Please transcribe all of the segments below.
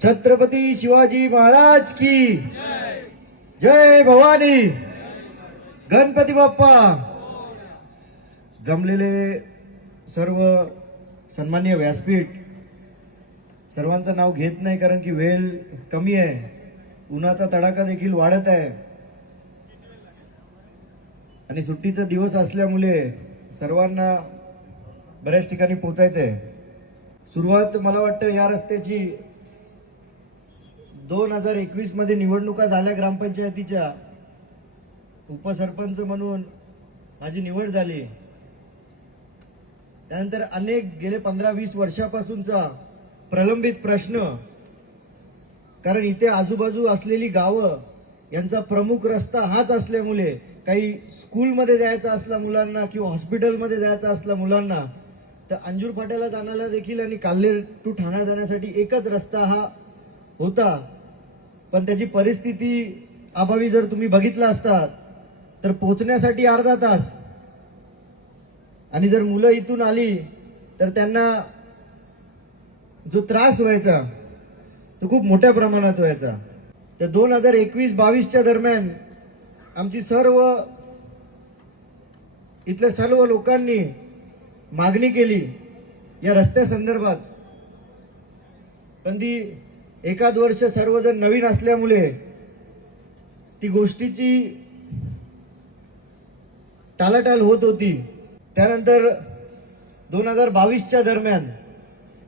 छत्रपती शिवाजी महाराज की जय भवानी, गणपती बाप्पा। जमलेले सर्व सन्माननीय व्यासपीठ, सर्वांचं नाव घेत नाही कारण की वेळ कमी आहे, उन्हाचा तडाखा देखील वाढत आहे आणि सुट्टीचा दिवस असल्यामुळे सर्वांना बऱ्याच ठिकाणी पोहोचायचं आहे। सुरुवात मला वाटतं या रस्त्याची 2021 मध्ये निवडणुका झाल्या, ग्रामपंचायतीच्या उपसरपंच म्हणून माझी निवड झाली। त्यानंतर अनेक गेले 15-20 वर्षापासूनचा प्रलंबित प्रश्न, कारण इथे आजूबाजू असलेली गावं यांचा प्रमुख रस्ता हाच असल्यामुळे काही स्कूलमध्ये जायचं असला मुलांना किंवा हॉस्पिटलमध्ये जायचं असला मुलांना तर अंजूर फाट्याला जाण्याला देखील आणि काल्हेर टू ठाणा जाण्यासाठी एकच रस्ता हा होता। पण त्याची परिस्थिती अभावी जर तुम्ही बघितला असतात तर पोहोचण्यासाठी अर्धा तास, आणि जर मुलं इथून आली तर त्यांना जो त्रास व्हायचा तो खूप मोठ्या प्रमाणात व्हायचा। तर 2021-22च्या दरम्यान आमची इथल्या सर्व लोकांनी मागणी केली या रस्त्या संदर्भात, पण ती एखाद वर्ष सर्वजण नवीन असल्यामुळे ती गोष्टीची टाळाटाळ होत होती। त्यानंतर 2022च्या दरम्यान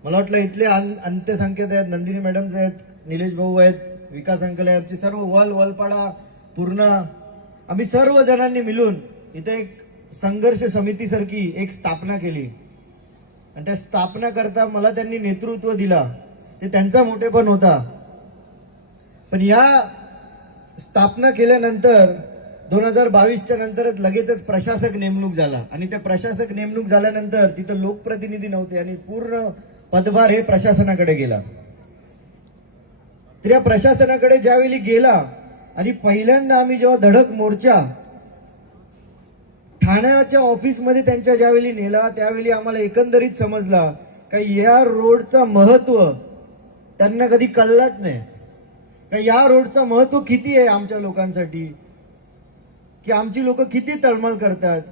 मला वाटलं इथले अंत्यसंख्येत आहेत, नंदिनी मॅडम्स आहेत, निलेश भाऊ आहेत, विकास अंकल आहेत, सर्व वलपाडा पूर्ण आम्ही सर्व जणांनी मिळून इथे एक संघर्ष समितीसारखी एक स्थापना केली आणि त्या स्थापना करता मला त्यांनी नेतृत्व दिला, ते त्यांचा मोठेपण होता। पण या स्थापना केल्यानंतर 2022च्या नंतरच लगेचच प्रशासक नेमणूक झाला आणि त्या प्रशासक नेमणूक झाल्यानंतर तिथं लोकप्रतिनिधी नव्हते आणि पूर्ण पदभार हे प्रशासनाकडे गेला। तर या प्रशासनाकडे ज्यावेळी गेला आणि पहिल्यांदा आम्ही जेव्हा धडक मोर्चा ठाण्याच्या ऑफिसमध्ये त्यांच्या ज्यावेळी नेला त्यावेळी आम्हाला एकंदरीत समजला की या रोडचा महत्व त्यांना कधी कळलाच नाही, की या रोडचा महत्व किती आहे आमच्या लोकांसाठी, की आमची लोक किती तळमळ करतात।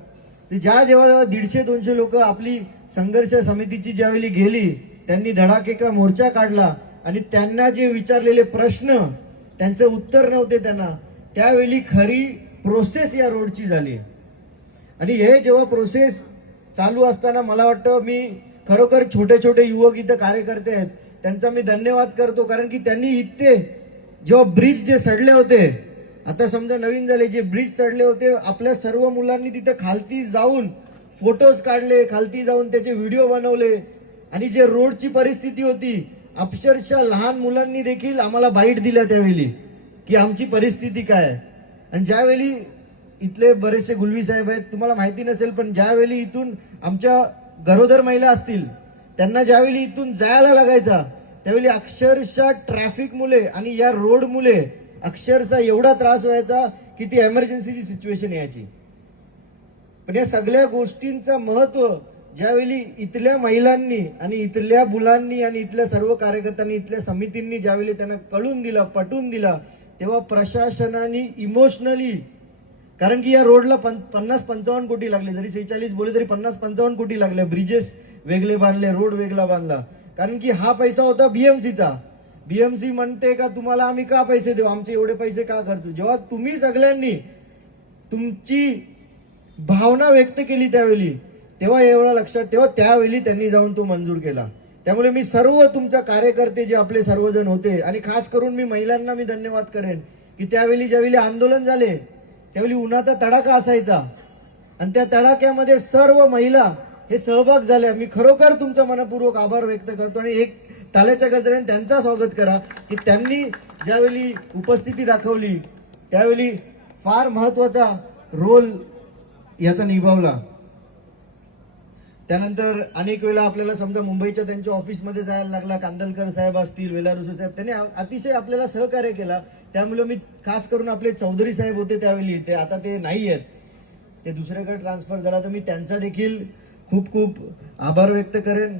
जेव्हा 150-200 लोक आपली संघर्ष समितीची ज्यावेळी गेली त्यांनी धडाकेचा मोर्चा काढला आणि त्यांना जे विचारलेले प्रश्न त्यांचे उत्तर नव्हते त्यांना, त्यावेळी खरी प्रोसेस या रोडची झाली। आणि हे जेव्हा प्रोसेस चालू असताना मला वाटतं मी खरोखर छोटे छोटे युवक इथं कार्यकर्ते आहेत त्यांचा मी धन्यवाद करतो, कारण की त्यांनी इथे जेव्हा ब्रिज जे सडले होते, आता समजा नवीन झाले, जे ब्रिज सडले होते आपल्या सर्व मुलांनी तिथे खालती जाऊन फोटोज काढले, खालती जाऊन त्याचे व्हिडिओ बनवले आणि जे रोडची परिस्थिती होती अक्षरशः लहान मुलांनी देखील आम्हाला बाईट दिल्या त्यावेळी की आमची परिस्थिती काय। आणि ज्यावेळी इथले बरेचसे गुलवी साहेब आहेत, तुम्हाला माहिती नसेल पण ज्यावेळी इथून आमच्या गरोदर महिला असतील त्यांना ज्यावेळी इथून जायला लागायचा त्यावेळी अक्षरशः ट्रॅफिक मुले आणि या रोड मुले अक्षरशः एवढा त्रास व्हायचा की ती इमर्जन्सीची सिच्युएशन यायची। पण या सगळ्या गोष्टींचं महत्व ज्यावेळी इथल्या महिलांनी आणि इथल्या मुलांनी आणि इथल्या सर्व कार्यकर्त्यांनी इथल्या समितींनी ज्यावेळी त्यांना कळून दिला, पटवून दिला, तेव्हा प्रशासनाने इमोशनली, कारण की या रोडला 50-55 कोटी लागले, जरी 46 बोले तरी 50-55 कोटी लागले, ब्रिजेस वेगळे बांधले, रोड वेगळा बांधला, कारण की हा पैसा होता बीएमसीचा। बीएमसी म्हणते का तुम्हाला आम्ही का पैसे देऊ, आमचे एवढे पैसे का खर्चू। जेव्हा तुम्ही सगळ्यांनी तुमची भावना व्यक्त केली त्यावेळी तेव्हा एवढं लक्षात ठेवा, त्यावेळी त्यांनी जाऊन तो मंजूर केला। त्यामुळे मी सर्व तुमच्या कार्यकर्ते जे आपले सर्वजण होते आणि खास करून मी महिलांना मी धन्यवाद करेन की त्यावेळी ज्यावेळी आंदोलन झाले त्यावेळी उन्हाचा तडाखा असायचा आणि त्या तडाख्यामध्ये सर्व महिला हे सहभाग झाल्या। मी खरोखर तुमचा मनपूर्वक आभार व्यक्त करतो आणि एक ताल्याच्या गजराने त्यांचा स्वागत करा की त्यांनी ज्यावेळी उपस्थिती दाखवली त्यावेळी फार महत्वाचा रोल याचा निभावला। त्यानंतर अनेक वेळा आपल्याला समजा मुंबईच्या त्यांच्या ऑफिसमध्ये जायला लागला, कांदलकर साहेब असतील, वेलारुसे साहेब, त्यांनी अतिशय आपल्याला सहकार्य केला। त्यामुळे मी खास करून आपले चौधरी साहेब होते त्यावेळी, ते आता ते नाही आहेत, ते दुसऱ्याकडे ट्रान्सफर झाला, तर मी त्यांचा देखील खूप खूप आभार व्यक्त करेन।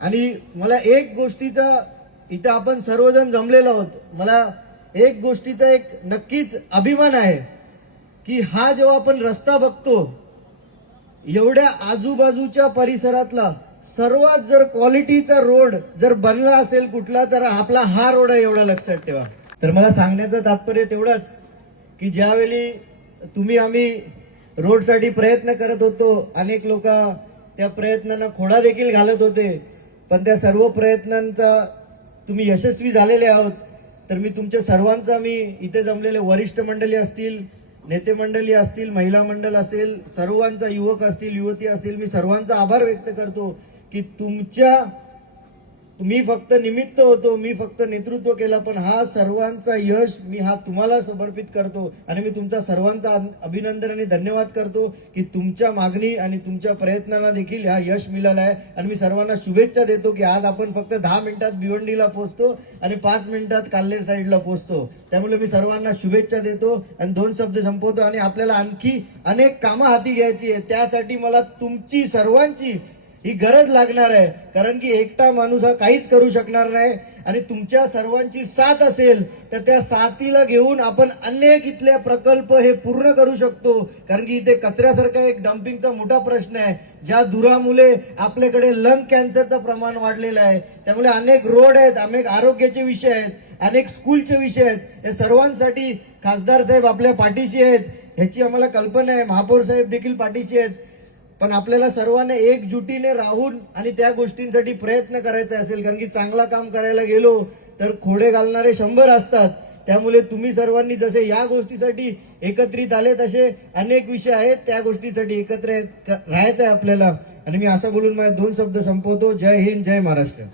आणि मला एक गोष्टीचा इथं आपण सर्वजण जमलेलो आहोत, मला एक गोष्टीचा एक नक्कीच अभिमान आहे की हा जेव्हा आपण रस्ता बघतो, एवढ्या आजूबाजूच्या परिसरातला सर्वात जर क्वालिटीचा रोड जर बनला असेल कुठला, तर आपला हा रोड आहे, एवढा लक्षात ठेवा. तर मला सांगण्याचं तात्पर्य तेवढंच की ज्यावेळी तुम्ही आम्ही रोडसाठी प्रयत्न करत होतो, अनेक लोक त्या प्रयत्नांना खोडा देखील घालत होते, पण त्या सर्व प्रयत्नांचा तुम्ही यशस्वी झालेले आहोत. तर मी तुमच्या सर्वांचा, मी इथे जमलेले वरिष्ठ मंडळी असतील, नेते मंडळी असतील, महिला मंडळ असेल, सर्वांचा, युवक असतील, युवती असतील, मी सर्वांचा आभार व्यक्त करतो की मी फक्त निमित्त होतो, मी फक्त नेतृत्व केलं, पण हा सर्वांचा यश मी हा तुम्हाला समर्पित करतो. आणि मी तुमचा सर्वांचा अभिनंदन आणि धन्यवाद करतो की तुमच्या मागणी आणि तुमच्या प्रयत्नांना देखील हा यश मिळालं आहे. आणि मी सर्वांना शुभेच्छा देतो की आज आपण फक्त 10 मिनिटात भिवंडीला पोहोचतो आणि 5 मिनिटात काल्हेर साईडला पोहोचतो. त्यामुळे मी सर्वांना शुभेच्छा देतो आणि 2 शब्द संपवतो. आणि आपल्याला आणखी अनेक कामं हाती घ्यायची आहे, त्यासाठी मला तुमची सर्वांची ही गरज लागणार आहे, कारण की एकटा माणूस हा काहीच करू शकणार नाही. आणि तुमच्या सर्वांची साथ असेल तर त्या साथीला घेऊन आपण अनेक इथले प्रकल्प हे पूर्ण करू शकतो. कारण की इथे कचऱ्यासारखा एक डम्पिंगचा मोठा प्रश्न आहे, ज्या धुरामुळे आपल्याकडे लंग कॅन्सरचं प्रमाण वाढलेलं आहे. त्यामुळे अनेक रोड आहेत, अनेक आरोग्याचे विषय आहेत, अनेक स्कूलचे विषय आहेत. या सर्वांसाठी खासदार साहेब आपल्या पाठीशी आहेत, ह्याची आम्हाला कल्पना आहे. महापौर साहेब देखील पाठीशी आहेत. पण आपल्याला सर्वांना एकजुटीने राहून आणि त्या गोष्टींसाठी प्रयत्न करायचा असेल, कारण की चांगला काम करायला गेलो तर खोडे घालणारे 100 असतात. त्यामुळे तुम्ही सर्वांनी जसे या गोष्टीसाठी एकत्रित आले, तसे अनेक विषय आहेत, त्या गोष्टीसाठी एकत्र राहायचं आहे आपल्याला. आणि मी असं बोलून माझे 2 शब्द संपवतो. जय हिंद, जय महाराष्ट्र.